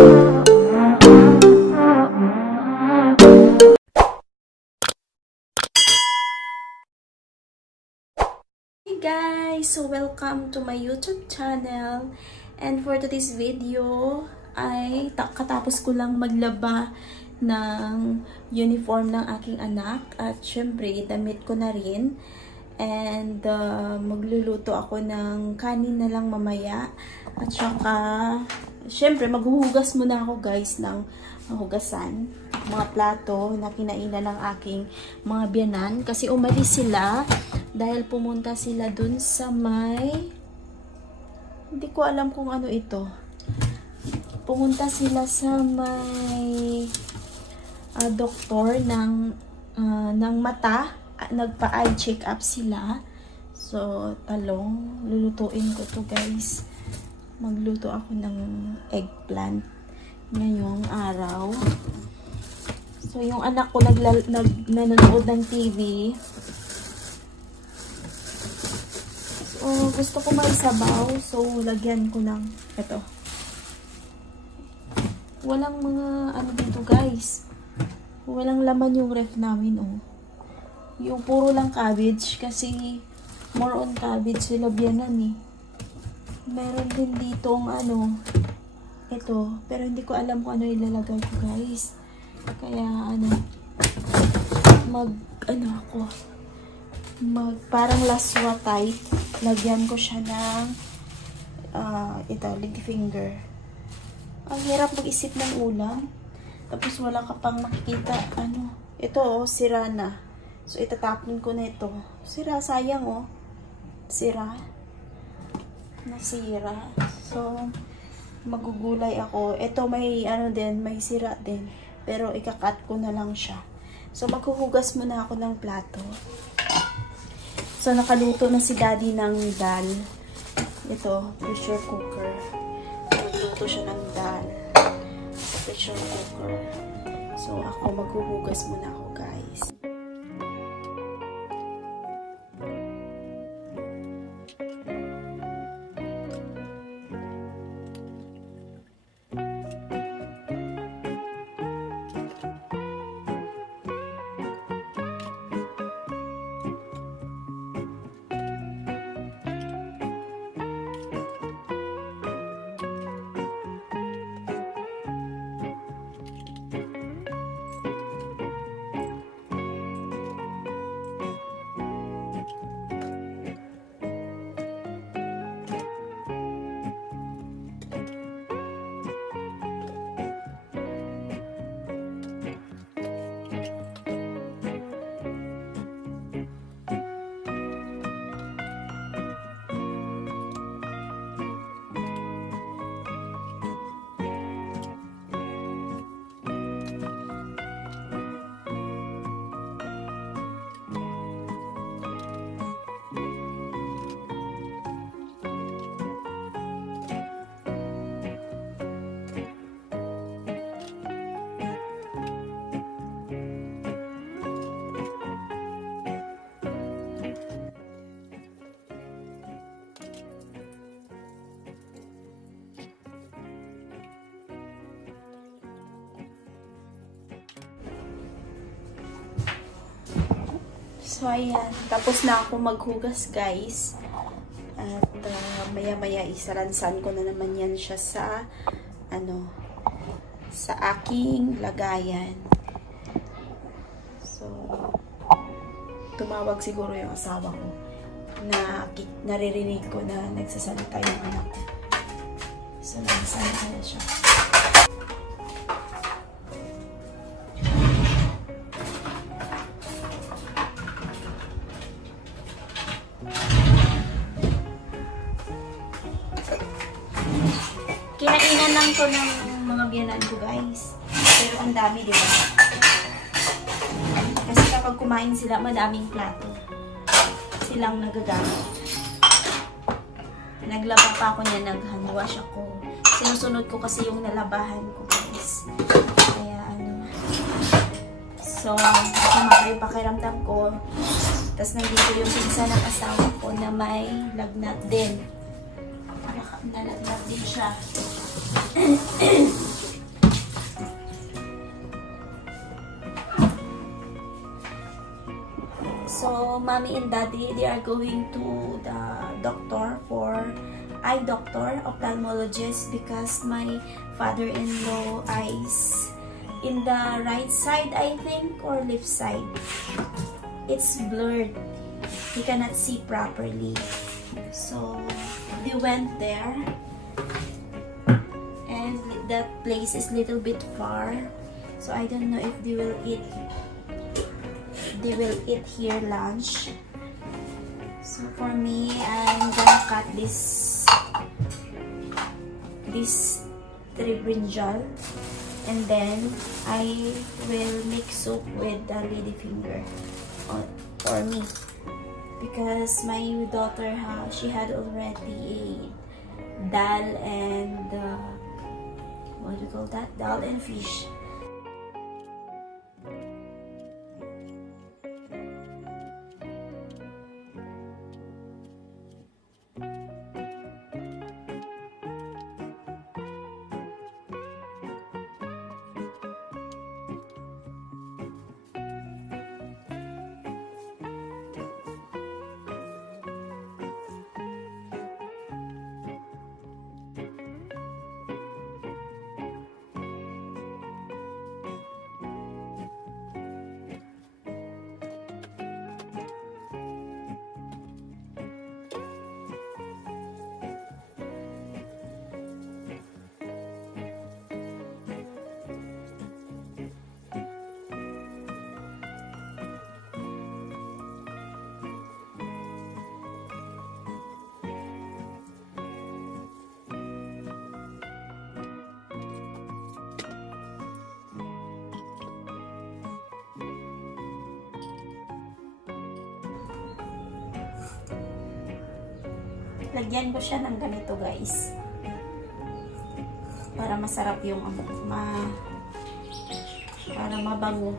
Hey guys! So welcome to my YouTube channel. And for today's video ay katapos ko lang maglaba ng uniform ng aking anak. At syempre, damit ko na rin. And magluluto ako ng kanin na lang mamaya. At saka, syempre, maghuhugas muna ako guys ng hugasan. Mga plato na kinainan ng aking mga biyanan. Kasi umalis sila dahil pumunta sila dun sa may... Hindi ko alam kung ano ito. Pumunta sila sa may doktor ng mata. Nagpa-eye check up sila. So, talong. Lulutuin ko to guys. Magluto ako ng eggplant ngayong araw. So, yung anak ko nanonood ng TV. So, gusto ko may sabaw. So, lagyan ko ng ito. Walang mga ano dito guys. Walang laman yung ref namin oh. Yung puro lang cabbage kasi more on cabbage sila biyanan eh. Meron din ditong ano ito, pero hindi ko alam kung ano ilalagay ko guys. Kaya ano parang laswa type. Lagyan ko siya ng ito, lady finger. Ang hirap mag-isip ng ulam. Tapos wala ka pang makikita ano. Ito oh, sira na. So itatapon ko na ito. Sira, sayang oh. Sira. Nasira. So magugulay ako. Ito may ano din, may sira din. Pero ikakat ko na lang siya. So maghuhugas muna ako ng plato. So nakaluto na si daddy ng dal. Ito, pressure cooker. Magluto siya ng dal sa pressure cooker. So ako maghuhugas muna ako guys. So, ayan. Tapos na ako maghugas, guys. At, maya-maya isalansan ko na naman yan siya sa, sa aking lagayan. So, tumawag siguro yung asawa ko na naririnig ko na nagsasalita yung anak ko. So, nagsasalita na siya. Kinainan lang to ng mga biyanan ko guys. Pero ang dami, di ba? Kasi kapag kumain sila, madaming plato. Silang nagagamit. Naglaba pa ako niya, nag-handwash ako. Sinusunod ko kasi yung nalabahan ko guys. Kaya so, masama yung pakiramdam ko. Tapos nandito yung pinsa ng asawa ko na may lagnat din. Nalagnat din siya. mommy and daddy, they are going to the doctor for eye doctor, ophthalmologist, because my father-in-law eyes in the right side, I think, or left side, it's blurred. He cannot see properly. So they went there, and that place is little bit far. So I don't know if they will eat here lunch. So for me, I'm gonna cut this brinjal, and then I will make soup with the ladyfinger for me, because my daughter, she had already a dal and what do you call that? Dal and fish. Lagyan ko siya ng ganito, guys, para masarap yung para mabango.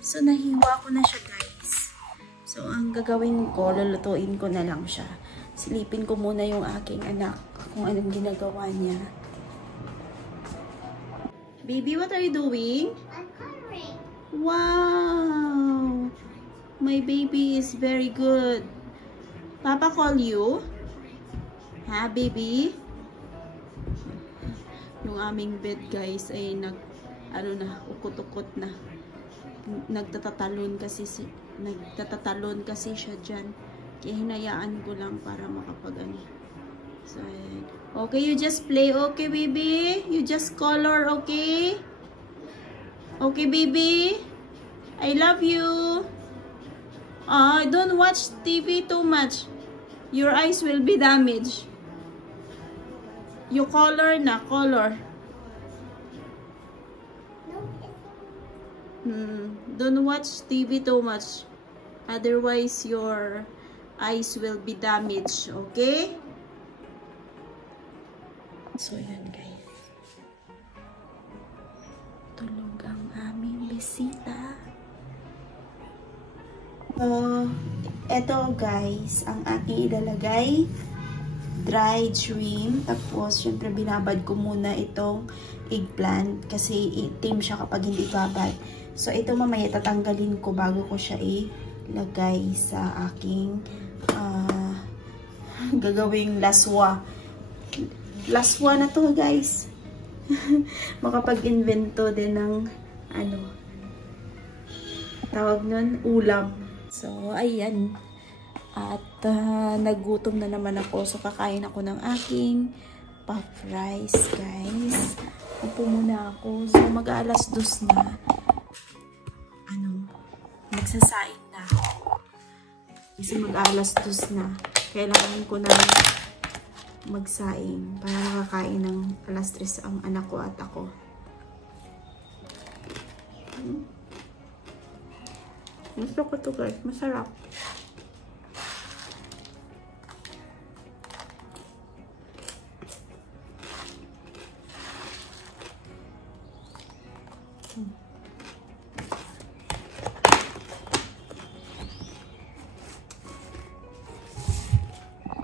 So, nahiwa ko na siya, guys. So, ang gagawin ko, lulutuin ko na lang siya. Silipin ko muna yung aking anak kung anong ginagawa niya. Baby, what are you doing? I'm coloring. Wow! My baby is very good. Papa call you? Ha, baby? Yung aming bed, guys, ay ukot-ukot na. Nagtatatalon kasi siya dyan. Kaya hinayaan ko lang para makapag-ano. So, okay, you just play, okay, baby? You just color, okay? Okay, baby? I love you. Don't watch TV too much. Your eyes will be damaged. You color na, color. Don't watch TV too much. Otherwise, your eyes will be damaged. Okay? So, yun, guys. Tulog ang aming bisita. Eto, guys, ang aking ilalagay dried shrimp. Tapos, syempre, binabad ko muna itong eggplant kasi itim siya kapag hindi babad. So, ito mamaya tatanggalin ko bago ko siya ilagay sa aking gagawing laswa. Laswa na to, guys. Makapag-invento din ng tawag nun, ulam. So, ayan. At nagutom na naman ako. So, kakain ako ng aking puff rice, guys. Upo muna ako. So, mag-aalas 2 na. Magsasaing na ako. Kasi mag-aalas 2 na. Kailangan ko na magsaing para makakain ng alas 3 ang anak ko at ako. Gusto ko to, guys. Masarap.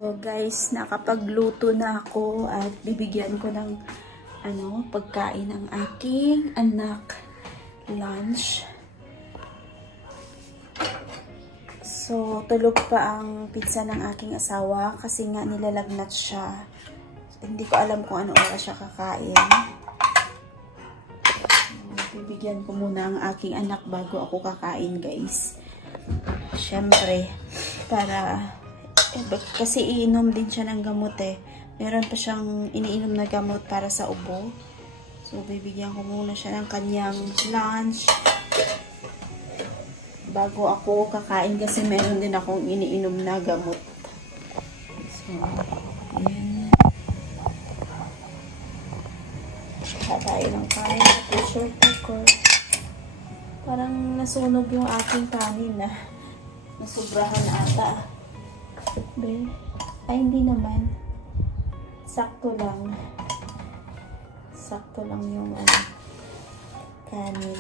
So guys, nakapagluto na ako at bibigyan ko ng pagkain ng aking anak. Lunch. So, tulog pa ang pizza ng aking asawa kasi nga nilalagnat siya. So, hindi ko alam kung ano oras siya kakain. Bibigyan ko muna ang aking anak bago ako kakain, guys. Siyempre, para kasi iinom din siya ng gamot eh. Meron pa siyang iniinom na gamot para sa ubo. So, bibigyan ko muna siya ng kanyang lunch bago ako kakain kasi meron din akong iniinom na gamot. So, ayan. Kakain ng kain sa pressure cooker. Parang nasunog yung aking kanin na nasubrahan ata. Ay, hindi naman. Sakto lang. Sakto lang yung kanin.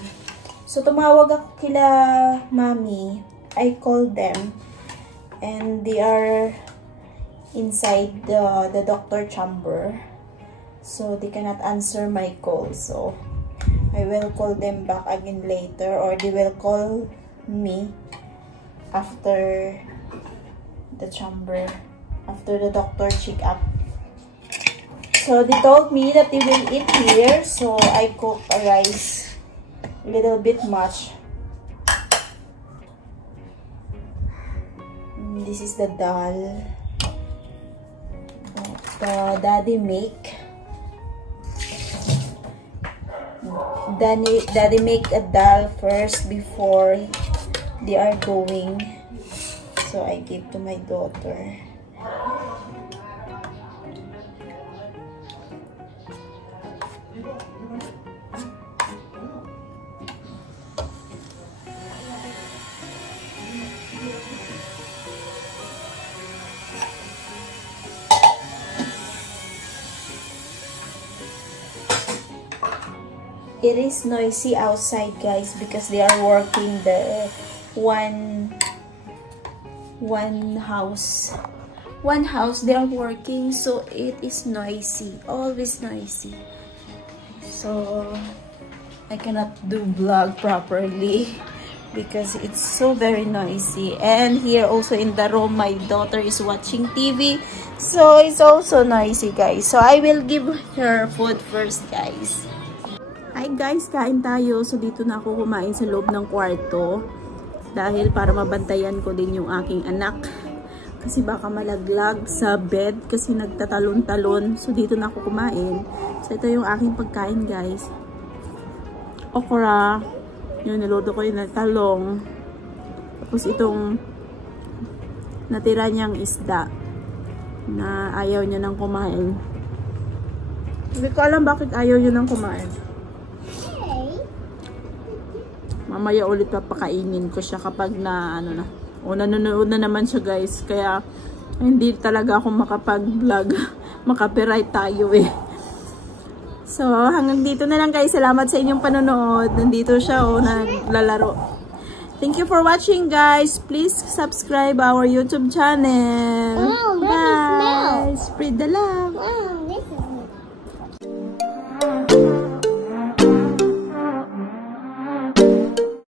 So, tumawag ako kila Mami. I called them. And they are inside the doctor chamber. So, they cannot answer my call. So, I will call them back again later. Or they will call me after the chamber. After the doctor check-up. So, they told me that they will eat here. So, I cooked a rice. A little bit much. This is the dal. That Daddy make. Daddy make a dal first before they are going. So, I gave to my daughter. It is noisy outside, guys, because they are working the one house they are working, so it is noisy, always noisy. So I cannot do vlog properly because it's so very noisy. And here also in the room, my daughter is watching TV, so it's also noisy, guys. So I will give her food first, guys. Hi guys, kain tayo. So dito na ako kumain sa loob ng kwarto dahil para mabantayan ko din yung aking anak kasi baka malaglag sa bed kasi nagtatalon-talon. So dito na ako kumain. So ito yung aking pagkain, guys. Okra, yung niluto ko yung talong, tapos itong natira niyang isda na ayaw niya nang kumain. Hindi ko alam bakit ayaw niya nang kumain. Mamaya ulit papakainin ko siya kapag na nanonood na naman siya, guys. Kaya hindi talaga ako makapag-vlog. Makapiright tayo eh. So hanggang dito na lang, guys. Salamat sa inyong panonood. Nandito siya naglalaro. Thank you for watching, guys. Please subscribe our YouTube channel. Wow, bye. Spread na lang. Wow!